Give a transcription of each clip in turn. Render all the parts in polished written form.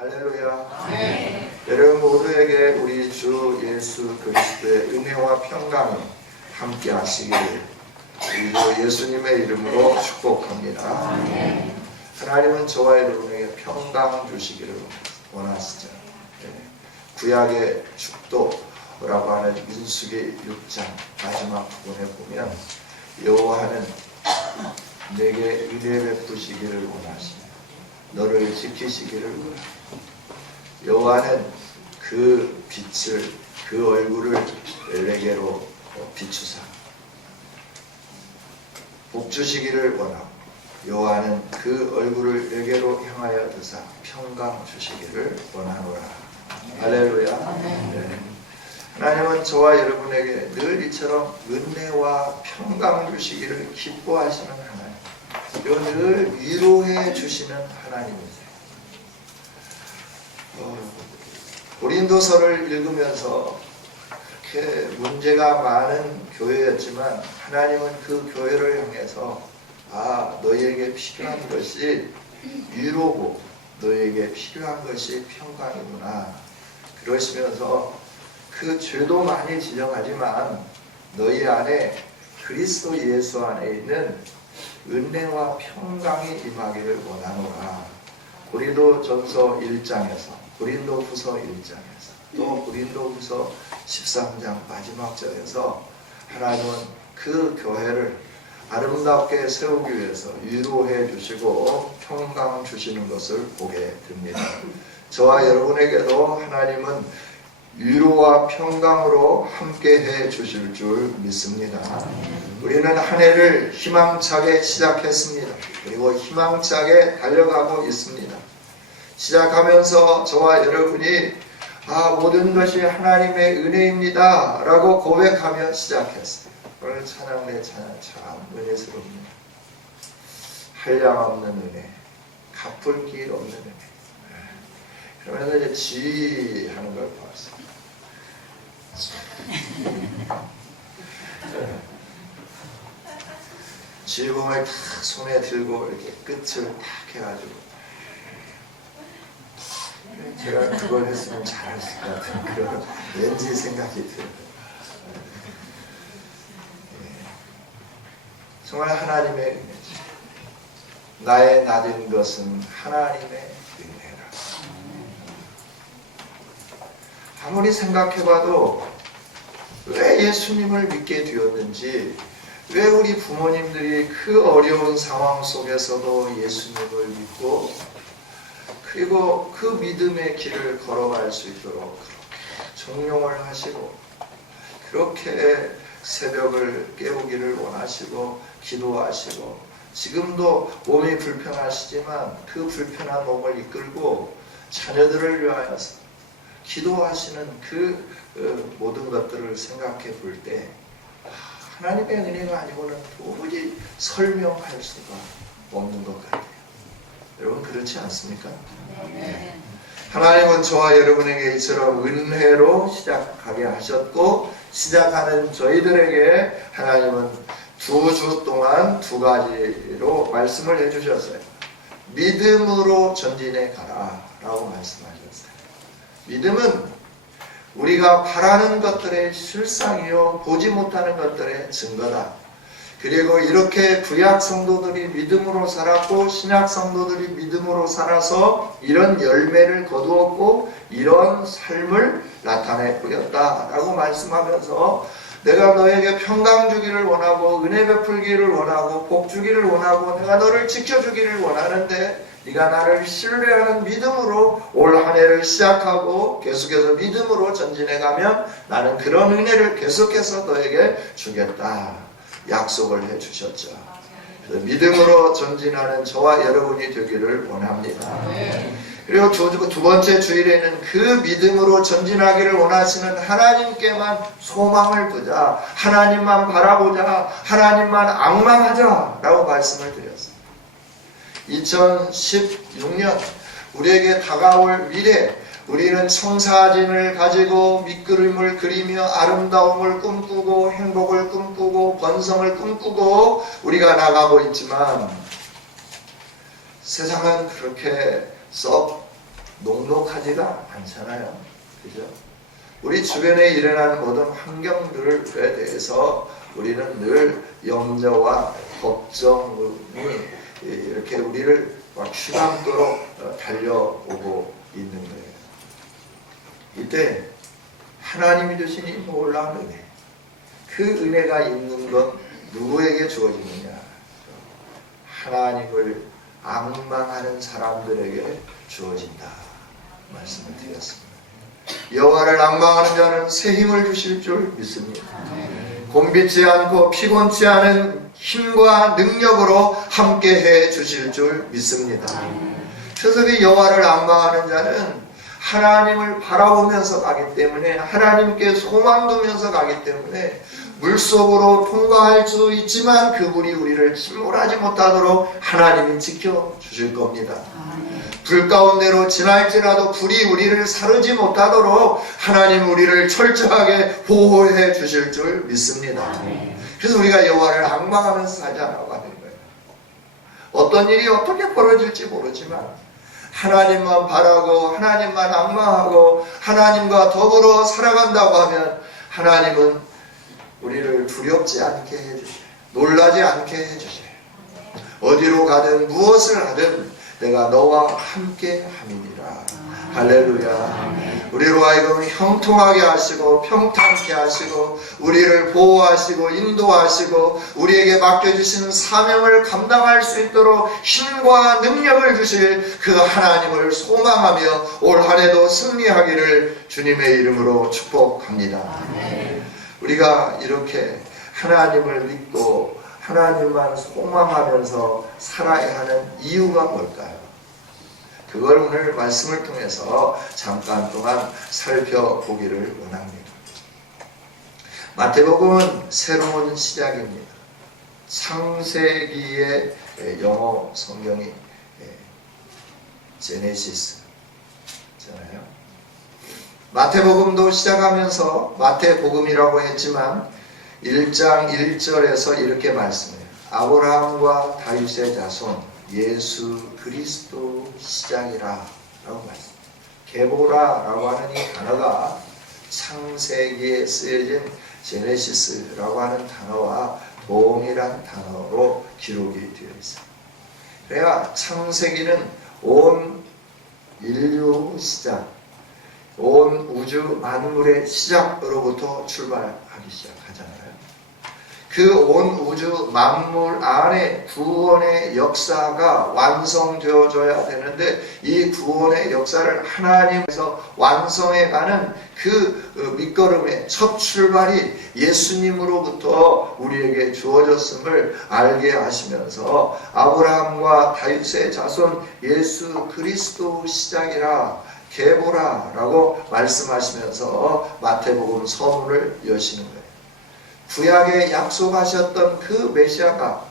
할렐루야. 네. 여러분 모두에게 우리 주 예수 그리스도의 은혜와 평강이 함께 하시기를 우리 주 예수님의 이름으로 축복합니다. 네. 하나님은 저와 여러분에게 평강 주시기를 원하시죠. 네. 구약의 축도라고 하는 민수기 6장 마지막 부분에 보면 여호와는 내게 은혜 베푸시기를 원하시며 너를 지키시기를 원하시며 여호와는 그 빛을 그 얼굴을 내게로 비추사 복 주시기를 원하고 여호와는 그 얼굴을 내게로 향하여 드사 평강 주시기를 원하노라. 할렐루야. 네. 하나님은 저와 여러분에게 늘 이처럼 은혜와 평강 주시기를 기뻐하시는 하나님, 그리고 늘 위로해 주시는 하나님이세요. 고린도서를 읽으면서 그렇게 문제가 많은 교회였지만 하나님은 그 교회를 향해서 너희에게 필요한 것이 위로고 너희에게 필요한 것이 평강이구나 그러시면서 그 죄도 많이 지적하지만 너희 안에 그리스도 예수 안에 있는 은혜와 평강이 임하기를 원하노라. 고린도전서 1장에서 고린도후서 1장에서 또 고린도후서 13장 마지막 절에서 하나님은 그 교회를 아름답게 세우기 위해서 위로해 주시고 평강 주시는 것을 보게 됩니다. 저와 여러분에게도 하나님은 위로와 평강으로 함께해 주실 줄 믿습니다. 우리는 한 해를 희망차게 시작했습니다. 그리고 희망차게 달려가고 있습니다. 시작하면서 저와 여러분이 모든 것이 하나님의 은혜입니다 라고 고백하며 시작했어요. 오늘 찬양 내 찬양 참 은혜스럽습니다. 한량없는 은혜, 갚을 길 없는 은혜. 그러면서 이제 지휘하는 걸 보았어요. 지휘봉을 탁 손에 들고 이렇게 끝을 탁 해가지고 제가 그걸 했으면 잘했을 것 같은 그런 왠지 생각이 들어요. 정말 하나님의 은혜죠. 나의 낮은 것은 하나님의 은혜라. 아무리 생각해봐도 왜 예수님을 믿게 되었는지, 왜 우리 부모님들이 그 어려운 상황 속에서도 예수님을 믿고 그리고 그 믿음의 길을 걸어갈 수 있도록 그렇게 종용을 하시고 그렇게 새벽을 깨우기를 원하시고 기도하시고 지금도 몸이 불편하시지만 그 불편한 몸을 이끌고 자녀들을 위하여서 기도하시는 그 모든 것들을 생각해 볼 때 하나님의 은혜가 아니고는 도무지 설명할 수가 없는 것 같아요. 여러분 그렇지 않습니까? 네. 하나님은 저와 여러분에게 이처럼 은혜로 시작하게 하셨고 시작하는 저희들에게 하나님은 2주 동안 2가지로 말씀을 해주셨어요. 믿음으로 전진해 가라 라고 말씀하셨어요. 믿음은 우리가 바라는 것들의 실상이요 보지 못하는 것들의 증거다. 그리고 이렇게 구약 성도들이 믿음으로 살았고 신약 성도들이 믿음으로 살아서 이런 열매를 거두었고 이런 삶을 나타내 보였다라고 말씀하면서 내가 너에게 평강 주기를 원하고 은혜 베풀기를 원하고 복 주기를 원하고 내가 너를 지켜주기를 원하는데 네가 나를 신뢰하는 믿음으로 올 한 해를 시작하고 계속해서 믿음으로 전진해가면 나는 그런 은혜를 계속해서 너에게 주겠다 약속을 해주셨죠. 믿음으로 전진하는 저와 여러분이 되기를 원합니다. 그리고 두 번째 주일에는 그 믿음으로 전진하기를 원하시는 하나님께만 소망을 두자, 하나님만 바라보자, 하나님만 앙망하자 라고 말씀을 드렸습니다. 2016년 우리에게 다가올 미래, 우리는 청사진을 가지고 밑그림을 그리며 아름다움을 꿈꾸고 행복을 꿈꾸고 번성을 꿈꾸고 우리가 나가고 있지만 세상은 그렇게 썩 녹록하지가 않잖아요. 그죠? 우리 주변에 일어나는 모든 환경들에 대해서 우리는 늘 염려와 걱정이 이렇게 우리를 휘감도록 달려오고 있는 거예요. 이때 하나님이 주신 이 놀라운 은혜, 그 은혜가 있는 것 누구에게 주어지느냐? 하나님을 앙망하는 사람들에게 주어진다 말씀을 드렸습니다. 여호와를 앙망하는 자는 새 힘을 주실 줄 믿습니다. 곤비지 않고 피곤치 않은 힘과 능력으로 함께해 주실 줄 믿습니다. 그래서 그 여호와를 앙망하는 자는 하나님을 바라보면서 가기 때문에, 하나님께 소망 두면서 가기 때문에 물속으로 통과할 수 있지만 그분이 우리를 침몰하지 못하도록 하나님이 지켜주실 겁니다. 불 가운데로 지날지라도 불이 우리를 사르지 못하도록 하나님 우리를 철저하게 보호해 주실 줄 믿습니다. 그래서 우리가 여호와를 앙망하면서 살자라고 하는 거예요. 어떤 일이 어떻게 벌어질지 모르지만 하나님만 바라고 하나님만 앙망하고 하나님과 더불어 살아간다고 하면 하나님은 우리를 두렵지 않게 해주셔요. 놀라지 않게 해주셔요. 어디로 가든 무엇을 하든 내가 너와 함께 함이니라. 할렐루야. 우리로 하여금 형통하게 하시고 평탄케 하시고 우리를 보호하시고 인도하시고 우리에게 맡겨주시는 사명을 감당할 수 있도록 힘과 능력을 주실 그 하나님을 소망하며 올 한 해도 승리하기를 주님의 이름으로 축복합니다. 우리가 이렇게 하나님을 믿고 하나님만 소망하면서 살아야 하는 이유가 뭘까요? 그걸 오늘 말씀을 통해서 잠깐 동안 살펴보기를 원합니다. 마태복음은 새로운 시작입니다. 창세기의 영어 성경이 제네시스잖아요. 마태복음도 시작하면서 마태복음이라고 했지만 1장 1절에서 이렇게 말씀해요. 아브라함과 다윗의 자손 예수 그리스도 시작이라 라고 말씀합니다. 게보라라고 하는 이 단어가 창세기에 쓰여진 제네시스라고 하는 단어와 동일한 단어로 기록이 되어 있습니다. 그래야 창세기는 온 인류 시작, 온 우주 만물의 시작으로부터 출발하기 시작하잖아요. 그 온 우주 만물 안에 구원의 역사가 완성되어져야 되는데 이 구원의 역사를 하나님께서 완성해가는 그 밑거름의 첫 출발이 예수님으로부터 우리에게 주어졌음을 알게 하시면서 아브라함과 다윗의 자손 예수 그리스도 시작이라 게보라라고 말씀하시면서 마태복음 서문을 여시는 거예요. 구약에 약속하셨던 그 메시아가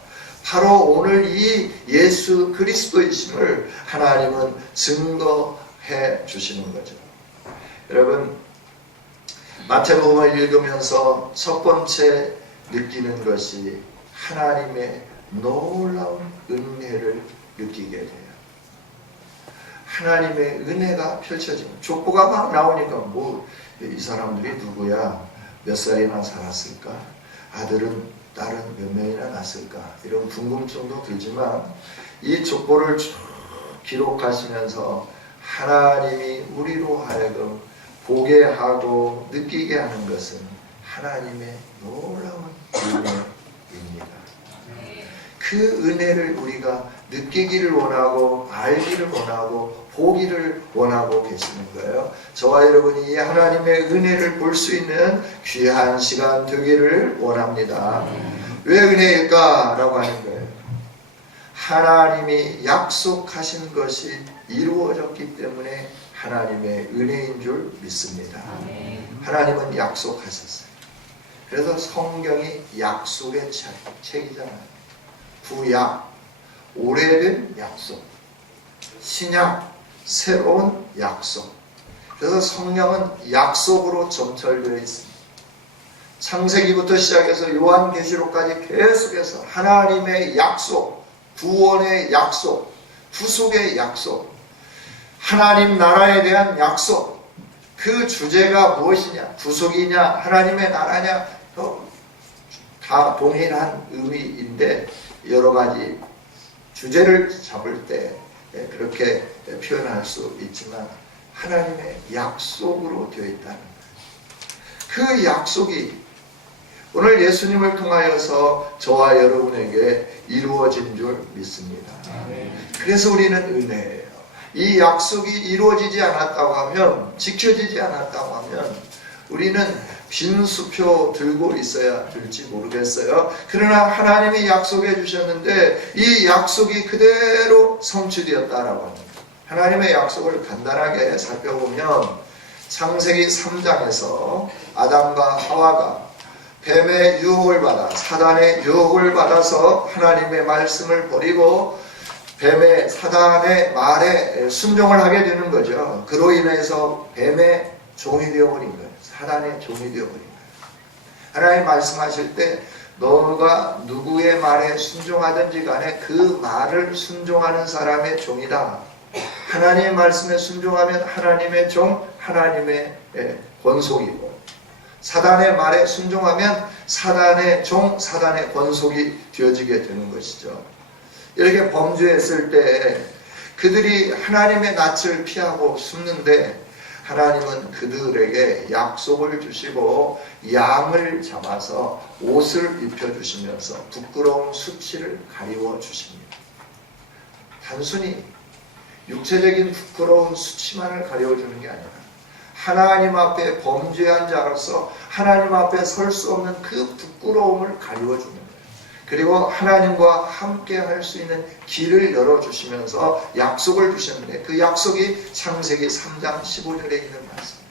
바로 오늘 이 예수 그리스도이심을 하나님은 증거해 주시는 거죠. 여러분, 마태복음을 읽으면서 첫 번째 느끼는 것이 하나님의 놀라운 은혜를 느끼게 돼요. 하나님의 은혜가 펼쳐지면 족보가 막 나오니까 이 사람들이 누구야? 몇 살이나 살았을까? 아들은 딸은 몇 명이나 낳았을까? 이런 궁금증도 들지만 이 족보를 쭉 기록하시면서 하나님이 우리로 하여금 보게 하고 느끼게 하는 것은 하나님의 놀라운 은혜입니다. 그 은혜를 우리가 느끼기를 원하고 알기를 원하고 보기를 원하고 계시는 거예요. 저와 여러분이 이 하나님의 은혜를 볼 수 있는 귀한 시간 되기를 원합니다. 왜 은혜일까? 라고 하는 거예요. 하나님이 약속하신 것이 이루어졌기 때문에 하나님의 은혜인 줄 믿습니다. 하나님은 약속하셨어요. 그래서 성경이 약속의 책이잖아요. 구약, 오래된 약속, 신약, 새로운 약속. 그래서 성령은 약속으로 점철되어 있습니다. 창세기부터 시작해서 요한계시록까지 계속해서 하나님의 약속, 구원의 약속, 구속의 약속, 하나님 나라에 대한 약속, 그 주제가 무엇이냐? 구속이냐? 하나님의 나라냐? 다 동일한 의미인데 여러 가지 주제를 잡을 때 그렇게 표현할 수 있지만 하나님의 약속으로 되어 있다는 거예요. 그 약속이 오늘 예수님을 통하여서 저와 여러분에게 이루어진 줄 믿습니다. 그래서 우리는 은혜예요. 이 약속이 이루어지지 않았다고 하면, 지켜지지 않았다고 하면 우리는 빈 수표 들고 있어야 될지 모르겠어요. 그러나 하나님이 약속해 주셨는데 이 약속이 그대로 성취되었다라고 합니다. 하나님의 약속을 간단하게 살펴보면 창세기 3장에서 아담과 하와가 뱀의 유혹을 받아, 사단의 유혹을 받아서 하나님의 말씀을 버리고 뱀의, 사단의 말에 순종을 하게 되는 거죠. 그로 인해서 뱀의 종이 되어버린 거예요. 사단의 종이 되어버린 거예요. 하나님 말씀하실 때 너가 누구의 말에 순종하든지 간에 그 말을 순종하는 사람의 종이다. 하나님의 말씀에 순종하면 하나님의 종, 하나님의 권속이고, 사단의 말에 순종하면 사단의 종, 사단의 권속이 되어지게 되는 것이죠. 이렇게 범죄했을 때 그들이 하나님의 낯을 피하고 숨는데 하나님은 그들에게 약속을 주시고 양을 잡아서 옷을 입혀주시면서 부끄러운 수치를 가리워 주십니다. 단순히 육체적인 부끄러운 수치만을 가려주는 게 아니라 하나님 앞에 범죄한 자로서 하나님 앞에 설 수 없는 그 부끄러움을 가려주는 거예요. 그리고 하나님과 함께 할 수 있는 길을 열어주시면서 약속을 주셨는데 그 약속이 창세기 3장 15절에 있는 말씀이에요.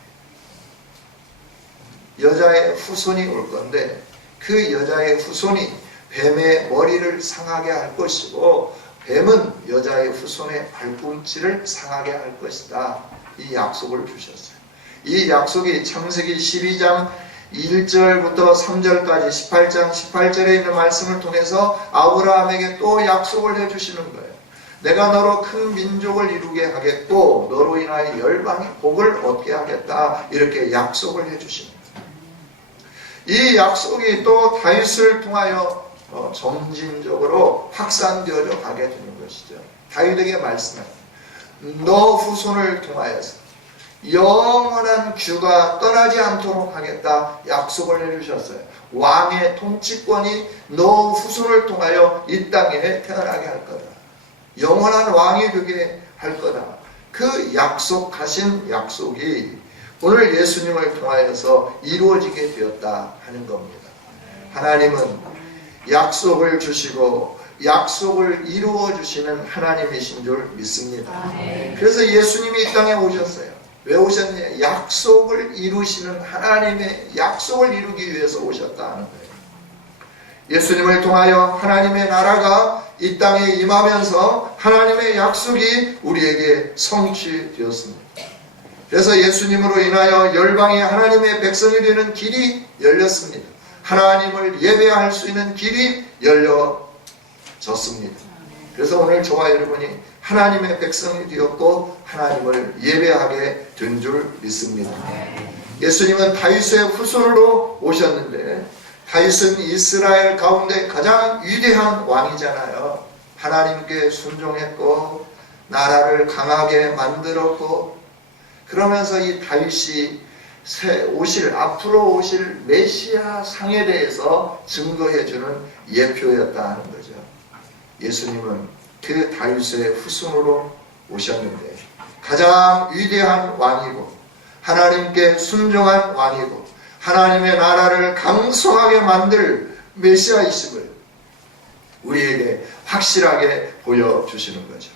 여자의 후손이 올 건데 그 여자의 후손이 뱀의 머리를 상하게 할 것이고 뱀은 여자의 후손의 발꿈치를 상하게 할 것이다. 이 약속을 주셨어요. 이 약속이 창세기 12장 1절부터 3절까지 18장 18절에 있는 말씀을 통해서 아브라함에게 또 약속을 해주시는 거예요. 내가 너로 큰 민족을 이루게 하겠고 너로 인하여 열방이 복을 얻게 하겠다. 이렇게 약속을 해주십니다. 이 약속이 또 다윗을 통하여 점진적으로 확산되어져 가게 되는 것이죠. 다윗에게 말씀합니다. 너 후손을 통하여서 영원한 규가 떠나지 않도록 하겠다 약속을 해주셨어요. 왕의 통치권이 너 후손을 통하여 이 땅에 태어나게 할 거다. 영원한 왕이 되게 할 거다. 그 약속하신 약속이 오늘 예수님을 통하여서 이루어지게 되었다 하는 겁니다. 하나님은 약속을 주시고 약속을 이루어 주시는 하나님이신 줄 믿습니다. 그래서 예수님이 이 땅에 오셨어요. 왜 오셨냐? 약속을 이루시는 하나님의 약속을 이루기 위해서 오셨다는 거예요. 예수님을 통하여 하나님의 나라가 이 땅에 임하면서 하나님의 약속이 우리에게 성취되었습니다. 그래서 예수님으로 인하여 열방이 하나님의 백성이 되는 길이 열렸습니다. 하나님을 예배할 수 있는 길이 열려졌습니다. 그래서 오늘 저와 여러분이 하나님의 백성이 되었고 하나님을 예배하게 된 줄 믿습니다. 예수님은 다윗의 후손으로 오셨는데 다윗은 이스라엘 가운데 가장 위대한 왕이잖아요. 하나님께 순종했고 나라를 강하게 만들었고 그러면서 이 다윗이 앞으로 오실 메시아 상에 대해서 증거해주는 예표였다는 거죠. 예수님은 그 다윗의 후손으로 오셨는데 가장 위대한 왕이고 하나님께 순종한 왕이고 하나님의 나라를 강성하게 만들 메시아이심을 우리에게 확실하게 보여주시는 거죠.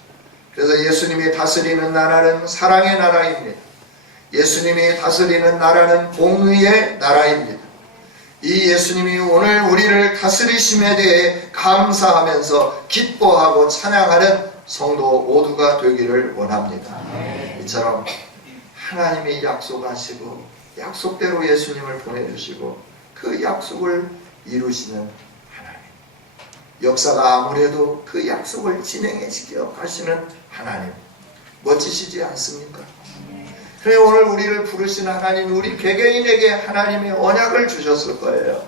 그래서 예수님이 다스리는 나라는 사랑의 나라입니다. 예수님이 다스리는 나라는 공의의 나라입니다. 이 예수님이 오늘 우리를 다스리심에 대해 감사하면서 기뻐하고 찬양하는 성도 모두가 되기를 원합니다. 이처럼 하나님이 약속하시고 약속대로 예수님을 보내주시고 그 약속을 이루시는 하나님, 역사가 아무래도 그 약속을 진행시켜 가시는 하나님, 멋지시지 않습니까? 그래 오늘 우리를 부르신 하나님, 우리 개개인에게 하나님의 언약을 주셨을 거예요.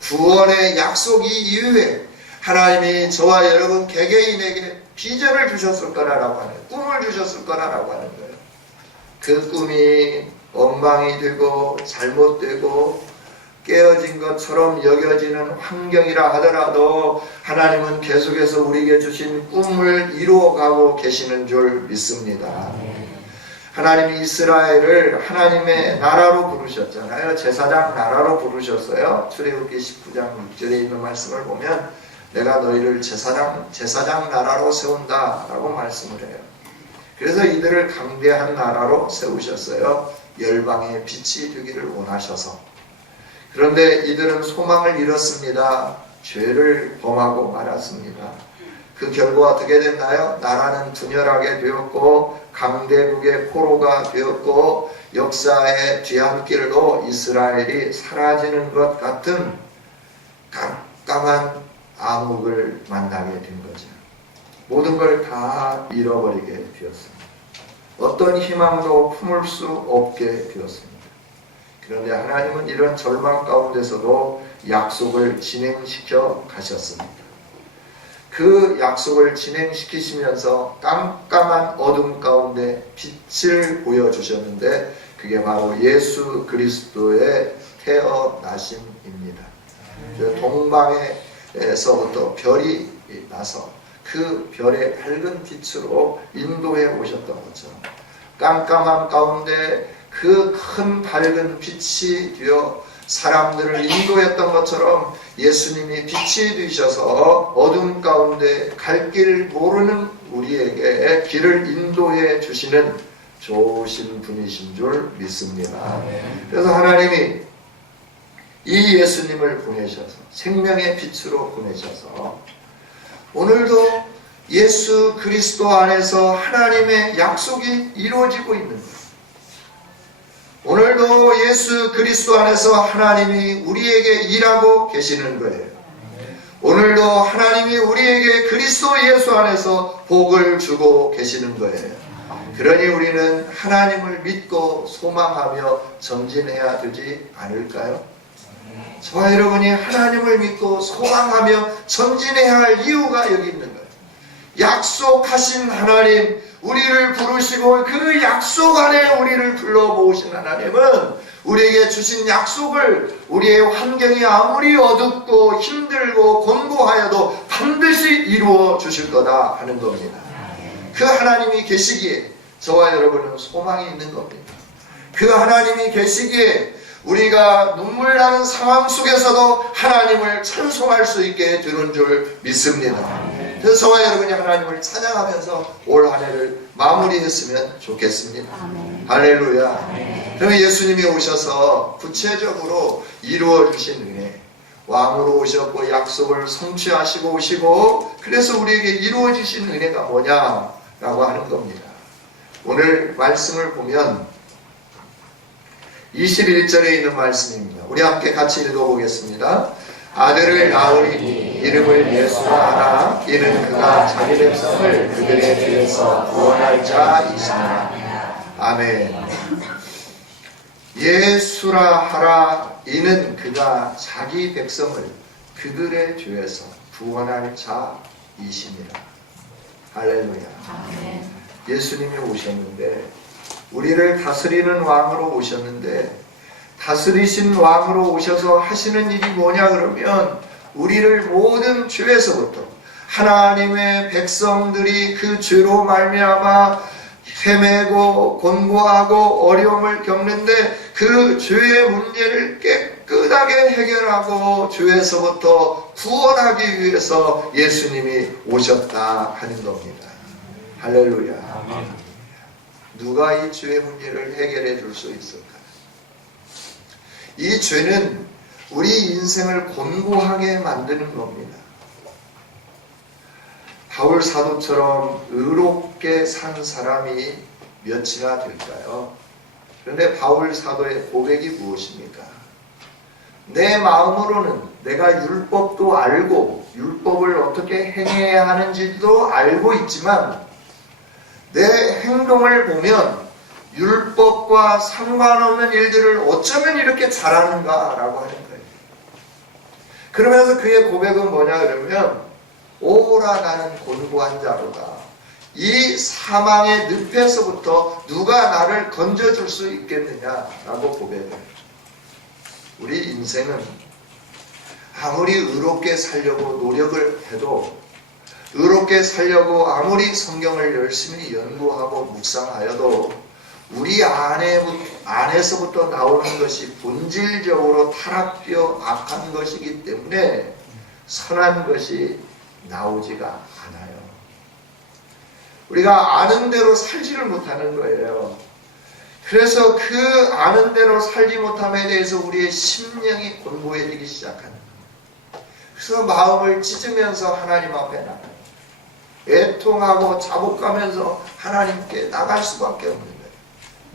구원의 약속이 이후에 하나님이 저와 여러분 개개인에게 비전을 주셨을 거라고 하는, 꿈을 주셨을 거라고 하는 거예요. 그 꿈이 엉망이 되고 잘못되고 깨어진 것처럼 여겨지는 환경이라 하더라도 하나님은 계속해서 우리에게 주신 꿈을 이루어가고 계시는 줄 믿습니다. 하나님이 이스라엘을 하나님의 나라로 부르셨잖아요. 제사장 나라로 부르셨어요. 출애굽기 19장 6절에 있는 말씀을 보면 내가 너희를 제사장 나라로 세운다 라고 말씀을 해요. 그래서 이들을 강대한 나라로 세우셨어요. 열방의 빛이 되기를 원하셔서. 그런데 이들은 소망을 잃었습니다. 죄를 범하고 말았습니다. 그 결과 어떻게 됐나요? 나라는 분열하게 되었고 강대국의 포로가 되었고 역사의 뒤안길로 이스라엘이 사라지는 것 같은 깜깜한 암흑을 만나게 된 거죠. 모든 걸 다 잃어버리게 되었습니다. 어떤 희망도 품을 수 없게 되었습니다. 그런데 하나님은 이런 절망 가운데서도 약속을 진행시켜 가셨습니다. 그 약속을 진행시키시면서 깜깜한 어둠 가운데 빛을 보여주셨는데 그게 바로 예수 그리스도의 태어나심입니다. 동방에서부터 별이 나서 그 별의 밝은 빛으로 인도해 오셨던 것처럼 깜깜한 가운데 그 큰 밝은 빛이 되어 사람들을 인도했던 것처럼 예수님이 빛이 되셔서 어둠 가운데 갈 길 모르는 우리에게 길을 인도해 주시는 좋으신 분이신 줄 믿습니다. 그래서 하나님이 이 예수님을 보내셔서 생명의 빛으로 보내셔서 오늘도 예수 그리스도 안에서 하나님의 약속이 이루어지고 있는 거예요. 오늘도 예수 그리스도 안에서 하나님이 우리에게 일하고 계시는 거예요. 오늘도 하나님이 우리에게 그리스도 예수 안에서 복을 주고 계시는 거예요. 그러니 우리는 하나님을 믿고 소망하며 전진해야 되지 않을까요? 저와 여러분이 하나님을 믿고 소망하며 전진해야 할 이유가 여기 있는 거예요. 약속하신 하나님, 우리를 부르시고 그 약속 안에 우리를 불러 모으신 하나님은 우리에게 주신 약속을 우리의 환경이 아무리 어둡고 힘들고 곤고하여도 반드시 이루어 주실 거다 하는 겁니다. 그 하나님이 계시기에 저와 여러분은 소망이 있는 겁니다. 그 하나님이 계시기에 우리가 눈물 나는 상황 속에서도 하나님을 찬송할 수 있게 되는 줄 믿습니다. 그래서 저와 여러분이 하나님을 찬양하면서 올 한 해를 마무리했으면 좋겠습니다. 할렐루야. 그럼 예수님이 오셔서 구체적으로 이루어 주신 은혜, 왕으로 오셨고 약속을 성취하시고 오시고 그래서 우리에게 이루어 주신 은혜가 뭐냐라고 하는 겁니다. 오늘 말씀을 보면 21절에 있는 말씀입니다. 우리 함께 같이 읽어보겠습니다. 아들을 낳으리니 이름을 예수라 하라. 이는 그가 자기 백성을 그들의 죄에서 구원할 자이시니라. 아멘. 예수라 하라. 이는 그가 자기 백성을 그들의 죄에서 구원할 자이시니라. 할렐루야. 아멘. 예수님이 오셨는데 우리를 다스리는 왕으로 오셨는데 다스리신 왕으로 오셔서 하시는 일이 뭐냐 그러면 우리를 모든 죄에서부터 하나님의 백성들이 그 죄로 말미암아 헤매고 곤고하고 어려움을 겪는데 그 죄의 문제를 깨끗하게 해결하고 죄에서부터 구원하기 위해서 예수님이 오셨다 하는 겁니다. 할렐루야. 아멘. 누가 이 죄의 문제를 해결해 줄 수 있을까? 이 죄는 우리 인생을 곤고하게 만드는 겁니다. 바울 사도처럼 의롭게 산 사람이 몇이나 될까요? 그런데 바울 사도의 고백이 무엇입니까? 내 마음으로는 내가 율법도 알고 율법을 어떻게 행해야 하는지도 알고 있지만 내 행동을 보면 율법과 상관없는 일들을 어쩌면 이렇게 잘하는가라고 하는 거예요. 그러면서 그의 고백은 뭐냐 그러면 오라 나는 곤고한 자로다. 이 사망의 늪에서부터 누가 나를 건져줄 수 있겠느냐라고 고백을 해요. 우리 인생은 아무리 의롭게 살려고 노력을 해도, 의롭게 살려고 아무리 성경을 열심히 연구하고 묵상하여도 우리 안에서부터 나오는 것이 본질적으로 타락되어 악한 것이기 때문에 선한 것이 나오지가 않아요. 우리가 아는 대로 살지를 못하는 거예요. 그래서 그 아는 대로 살지 못함에 대해서 우리의 심령이 곤고해지기 시작하는 거예요. 그래서 마음을 찢으면서 하나님 앞에 나가요. 애통하고 자복하면서 하나님께 나갈 수밖에 없는 거예요.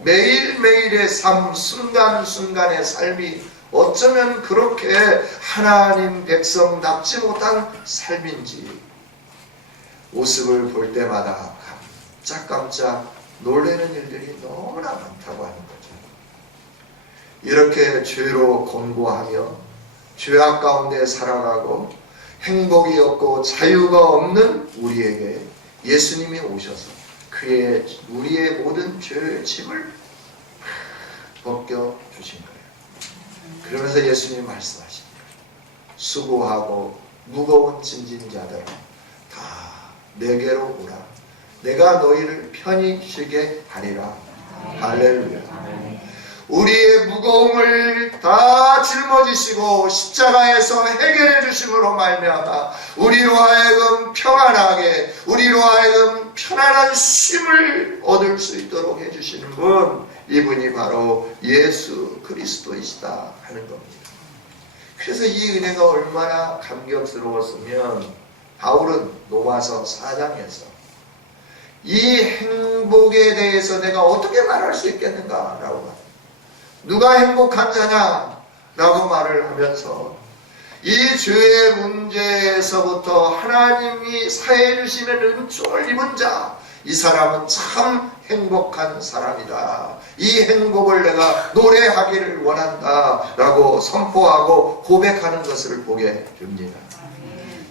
매일매일의 삶, 순간순간의 삶이 어쩌면 그렇게 하나님 백성답지 못한 삶인지 모습을 볼 때마다 깜짝깜짝 놀라는 일들이 너무나 많다고 하는 거죠. 이렇게 죄로 곤고하며 죄악 가운데 살아가고 행복이 없고 자유가 없는 우리에게 예수님이 오셔서 우리의 모든 죄의 짐을 벗겨 주신 거예요. 그러면서 예수님이 말씀하십니다. 수고하고 무거운 짐진 자들 다 내게로 오라. 내가 너희를 편히 쉬게 하리라. 할렐루야. 우리의 무거움을 다 짊어지시고 십자가에서 해결해 주심으로 말미암아 우리로 하여금 평안하게, 우리로 하여금 편안한 쉼을 얻을 수 있도록 해주시는 분, 이분이 바로 예수 그리스도이시다 하는 겁니다. 그래서 이 은혜가 얼마나 감격스러웠으면 바울은 로마서 4장에서 이 행복에 대해서 내가 어떻게 말할 수 있겠는가라고 합니다. 누가 행복한 자냐? 라고 말을 하면서 이 죄의 문제에서부터 하나님이 사해 주시는 은총을 입은 자, 이 사람은 참 행복한 사람이다. 이 행복을 내가 노래하기를 원한다 라고 선포하고 고백하는 것을 보게 됩니다.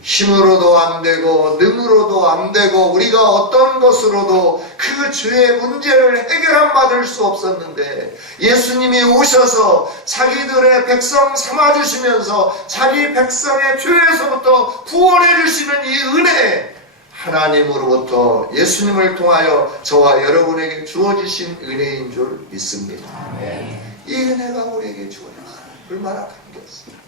힘으로도 안 되고 능으로도 안 되고 우리가 어떤 것으로도 그 죄의 문제를 해결한 받을 수 없었는데 예수님이 오셔서 자기들의 백성 삼아주시면서 자기 백성의 죄에서부터 구원해 주시는 이 은혜, 하나님으로부터 예수님을 통하여 저와 여러분에게 주어지신 은혜인 줄 믿습니다. 이 은혜가 우리에게 주어졌어요. 얼마나 감격스러워요.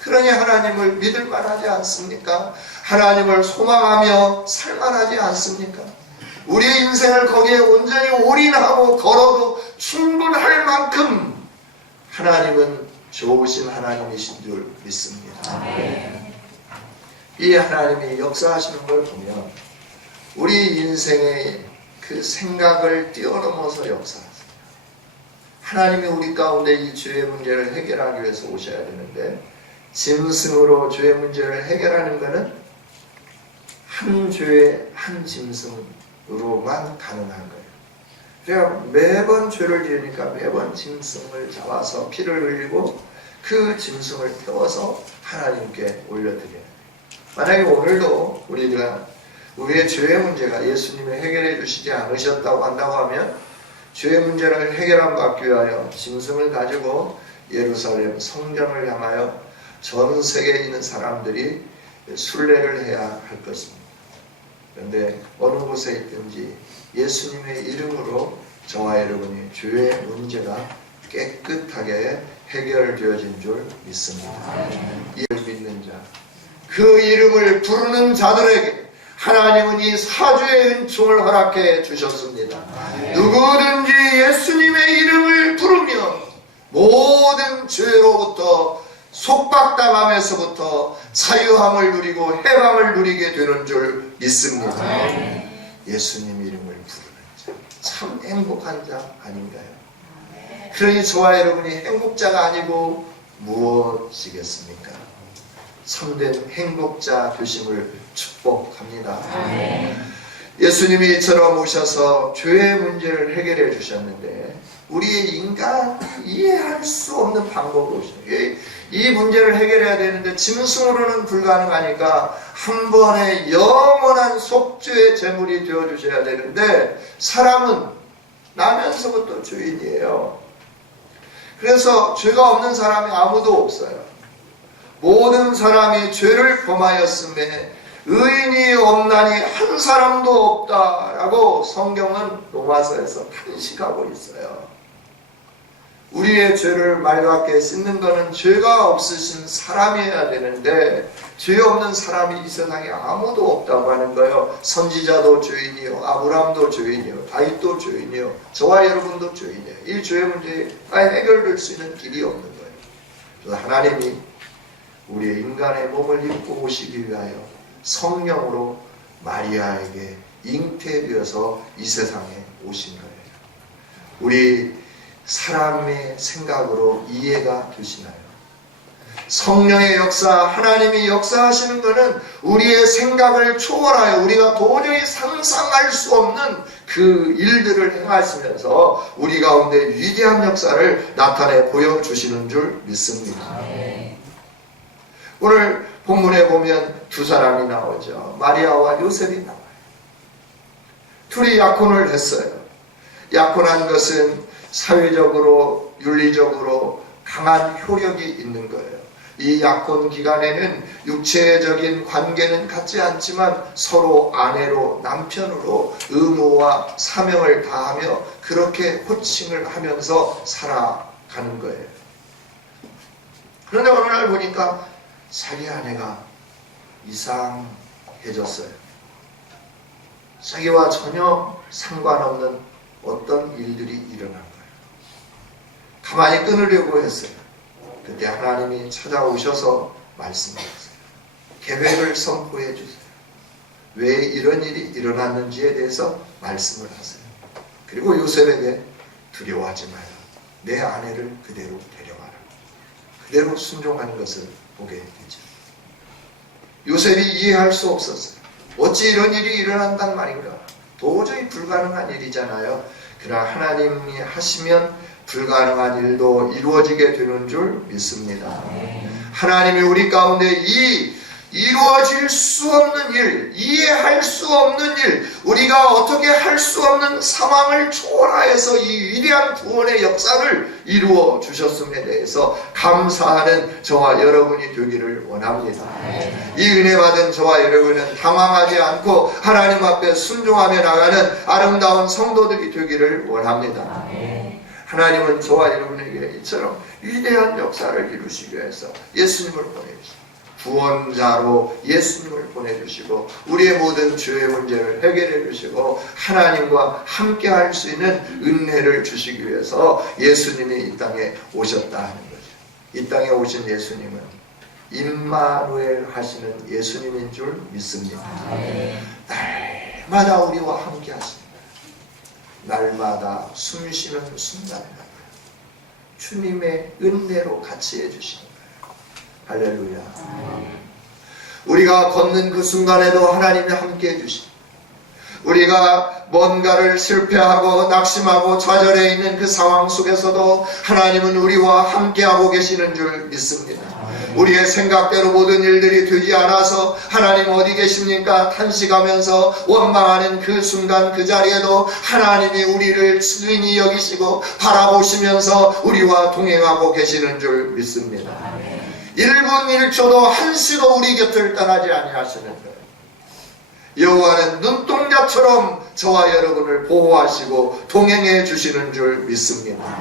그러니 하나님을 믿을 만하지 않습니까? 하나님을 소망하며 살만하지 않습니까? 우리의 인생을 거기에 온전히 올인하고 걸어도 충분할 만큼 하나님은 좋으신 하나님이신 줄 믿습니다. 이 하나님이 역사하시는 걸 보면 우리 인생의 그 생각을 뛰어넘어서 역사하세요. 하나님이 우리 가운데 이 죄의 문제를 해결하기 위해서 오셔야 되는데 짐승으로 죄의 문제를 해결하는 것은 한 죄의 한 짐승으로만 가능한 거예요. 그러니까 매번 죄를 지으니까 매번 짐승을 잡아서 피를 흘리고 그 짐승을 태워서 하나님께 올려드려요. 만약에 오늘도 우리의 죄의 문제가 예수님이 해결해 주시지 않으셨다고 한다고 하면 죄의 문제를 해결함 받기 위하여 짐승을 가지고 예루살렘 성전을 향하여 전 세계에 있는 사람들이 순례를 해야 할 것입니다. 그런데 어느 곳에 있든지 예수님의 이름으로 저와 여러분이 죄의 문제가 깨끗하게 해결되어진 줄 믿습니다. 이를 믿는 자, 그 이름을 부르는 자들에게 하나님은 이 사죄의 은총을 허락해 주셨습니다. 누구든지 예수님의 이름을 부르면 모든 죄로부터 속박당함에서부터 자유함을 누리고 해방을 누리게 되는 줄 믿습니다. 예수님 이름을 부르는 자, 참 행복한 자 아닌가요? 그러니 저와 여러분이 행복자가 아니고 무엇이겠습니까? 참된 행복자 되심을 축복합니다. 예수님이 이처럼 오셔서 죄의 문제를 해결해 주셨는데 우리의 인간 이해할 수 없는 방법으로 오셨어요. 이 문제를 해결해야 되는데 짐승으로는 불가능하니까 한 번에 영원한 속죄의 제물이 되어주셔야 되는데 사람은 나면서부터 죄인이에요. 그래서 죄가 없는 사람이 아무도 없어요. 모든 사람이 죄를 범하였음에 의인이 없나니 한 사람도 없다라고 성경은 로마서에서 탄식하고 있어요. 우리의 죄를 맑게 씻는 것은 죄가 없으신 사람이어야 되는데 죄 없는 사람이 이 세상에 아무도 없다고 하는 거예요. 선지자도 죄인이요, 아브라함도 죄인이요, 다윗도 죄인이요, 저와 여러분도 죄인이에요. 이 죄의 문제가 해결될 수 있는 길이 없는 거예요. 그래서 하나님이 우리의 인간의 몸을 입고 오시기 위하여 성령으로 마리아에게 잉태되어서 이 세상에 오신 거예요. 우리 사람의 생각으로 이해가 되시나요? 성령의 역사, 하나님이 역사하시는 것은 우리의 생각을 초월하여 우리가 도저히 상상할 수 없는 그 일들을 행하시면서 우리 가운데 위대한 역사를 나타내 보여주시는 줄 믿습니다. 오늘 본문에 보면 두 사람이 나오죠. 마리아와 요셉이 나와요. 둘이 약혼을 했어요. 약혼한 것은 사회적으로 윤리적으로 강한 효력이 있는 거예요. 이 약혼 기간에는 육체적인 관계는 갖지 않지만 서로 아내로 남편으로 의무와 사명을 다하며 그렇게 호칭을 하면서 살아가는 거예요. 그런데 어느 날 보니까 자기 아내가 이상해졌어요. 자기와 전혀 상관없는 어떤 일들이 일어난 거예요. 가만히 끊으려고 했어요. 그때 하나님이 찾아오셔서 말씀하셨어요. 계획을 선포해 주세요. 왜 이런 일이 일어났는지에 대해서 말씀을 하세요. 그리고 요셉에게 두려워하지 마라. 내 아내를 그대로 데려가라. 그대로 순종하는 것을 보게 되죠. 요셉이 이해할 수 없었어요. 어찌 이런 일이 일어난단 말인가? 도저히 불가능한 일이잖아요. 그러나 하나님이 하시면 불가능한 일도 이루어지게 되는 줄 믿습니다. 하나님이 우리 가운데 이 이루어질 수 없는 일, 이해할 수 없는 일, 우리가 어떻게 할 수 없는 상황을 초월하여서 이 위대한 구원의 역사를 이루어 주셨음에 대해서 감사하는 저와 여러분이 되기를 원합니다. 이 은혜 받은 저와 여러분은 당황하지 않고 하나님 앞에 순종하며 나가는 아름다운 성도들이 되기를 원합니다. 하나님은 저와 여러분에게 이처럼 위대한 역사를 이루시기 위해서 예수님을 보내주십니다. 구원자로 예수님을 보내주시고 우리의 모든 죄의 문제를 해결해 주시고 하나님과 함께 할 수 있는 은혜를 주시기 위해서 예수님이 이 땅에 오셨다 하는 거죠. 이 땅에 오신 예수님은 임마누엘 하시는 예수님인 줄 믿습니다. 날마다 우리와 함께 하십니다. 날마다 숨쉬는 순간마다 주님의 은혜로 같이 해주시는 거예요. 할렐루야. 우리가 걷는 그 순간에도 하나님이 함께 해주십니다. 우리가 뭔가를 실패하고 낙심하고 좌절해 있는 그 상황 속에서도 하나님은 우리와 함께하고 계시는 줄 믿습니다. 우리의 생각대로 모든 일들이 되지 않아서 하나님 어디 계십니까? 탄식하면서 원망하는 그 순간 그 자리에도 하나님이 우리를 친히 여기시고 바라보시면서 우리와 동행하고 계시는 줄 믿습니다. 1분 1초도 한시도 우리 곁을 떠나지 아니하시는 거예요. 여호와는 눈동자처럼 저와 여러분을 보호하시고 동행해 주시는 줄 믿습니다.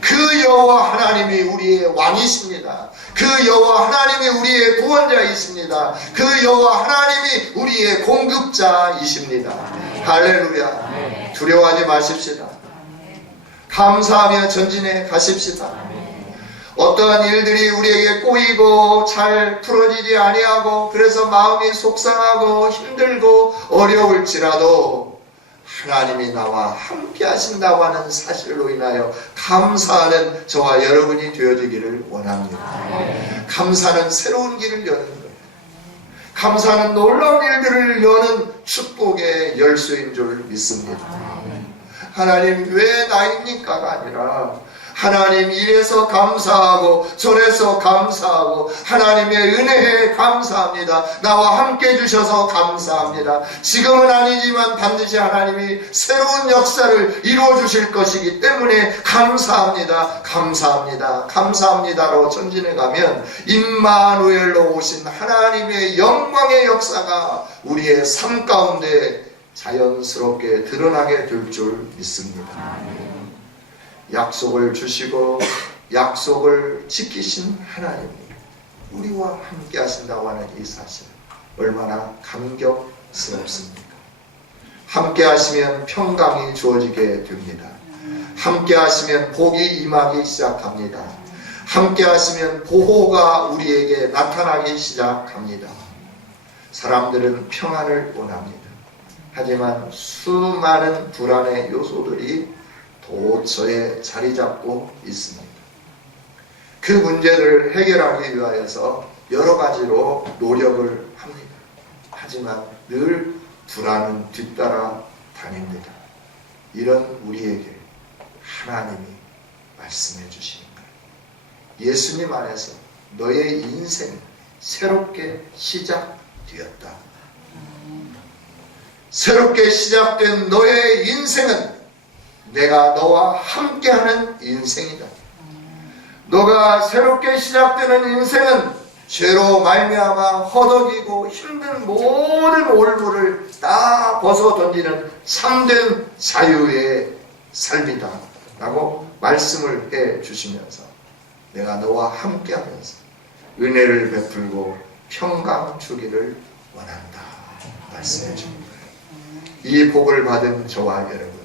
그 여호와 하나님이 우리의 왕이십니다. 그 여호와 하나님이 우리의 구원자이십니다. 그 여호와 하나님이 우리의 공급자이십니다. 할렐루야. 두려워하지 마십시다. 감사하며 전진해 가십시다. 어떠한 일들이 우리에게 꼬이고 잘 풀어지지 아니하고 그래서 마음이 속상하고 힘들고 어려울지라도 하나님이 나와 함께 하신다고 하는 사실로 인하여 감사하는 저와 여러분이 되어지기를 원합니다. 감사는 새로운 길을 여는 거예요. 감사는 놀라운 일들을 여는 축복의 열쇠인 줄 믿습니다. 하나님 왜 나입니까가 아니라 하나님 이래서 감사하고 저래서 감사하고 하나님의 은혜에 감사합니다. 나와 함께 해주셔서 감사합니다. 지금은 아니지만 반드시 하나님이 새로운 역사를 이루어 주실 것이기 때문에 감사합니다. 감사합니다. 감사합니다로 전진해 가면 임마누엘로 오신 하나님의 영광의 역사가 우리의 삶 가운데 자연스럽게 드러나게 될 줄 믿습니다. 약속을 주시고 약속을 지키신 하나님이 우리와 함께 하신다고 하는 이 사실 얼마나 감격스럽습니까? 함께 하시면 평강이 주어지게 됩니다. 함께 하시면 복이 임하기 시작합니다. 함께 하시면 보호가 우리에게 나타나기 시작합니다. 사람들은 평안을 원합니다. 하지만 수많은 불안의 요소들이 도처에 자리 잡고 있습니다. 그 문제를 해결하기 위하여서 여러 가지로 노력을 합니다. 하지만 늘 불안은 뒤따라 다닙니다. 이런 우리에게 하나님이 말씀해 주시는 거예요. 예수님 안에서 너의 인생 새롭게 시작되었다. 새롭게 시작된 너의 인생은 내가 너와 함께하는 인생이다. 너가 새롭게 시작되는 인생은 죄로 말미암아 허덕이고 힘든 모든 올무를 다 벗어 던지는 참된 자유의 삶이다 라고 말씀을 해 주시면서 내가 너와 함께하면서 은혜를 베풀고 평강 주기를 원한다 말씀해 줍니다. 이 복을 받은 저와 여러분,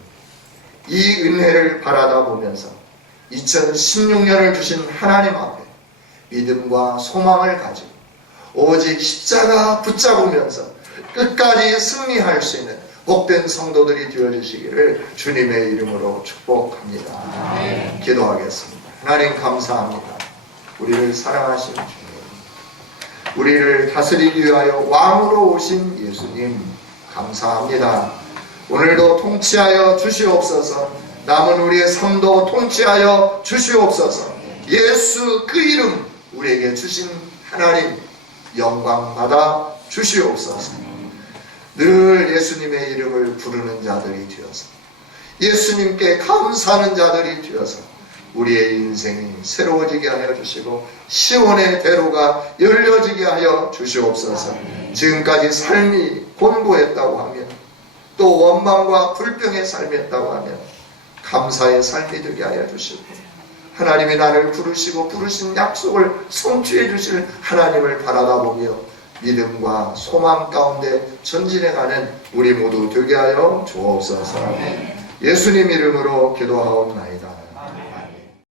이 은혜를 바라다 보면서 2016년을 주신 하나님 앞에 믿음과 소망을 가지고 오직 십자가 붙잡으면서 끝까지 승리할 수 있는 복된 성도들이 되어주시기를 주님의 이름으로 축복합니다. 기도하겠습니다. 하나님 감사합니다. 우리를 사랑하신 주님, 우리를 다스리기 위하여 왕으로 오신 예수님 감사합니다. 오늘도 통치하여 주시옵소서. 남은 우리의 삶도 통치하여 주시옵소서. 예수 그 이름 우리에게 주신 하나님 영광 받아 주시옵소서. 늘 예수님의 이름을 부르는 자들이 되어서 예수님께 감사하는 자들이 되어서 우리의 인생이 새로워지게 하여 주시고 시온의 대로가 열려지게 하여 주시옵소서. 지금까지 삶이 곤고했다고 하면 또 원망과 불평의 삶이었다고 하면 감사의 삶이 되게 하여 주시고 하나님이 나를 부르시고 부르신 약속을 성취해 주실 하나님을 바라다보며 믿음과 소망 가운데 전진해가는 우리 모두 되게 하여 주옵소서. 예수님 이름으로 기도하옵나이다.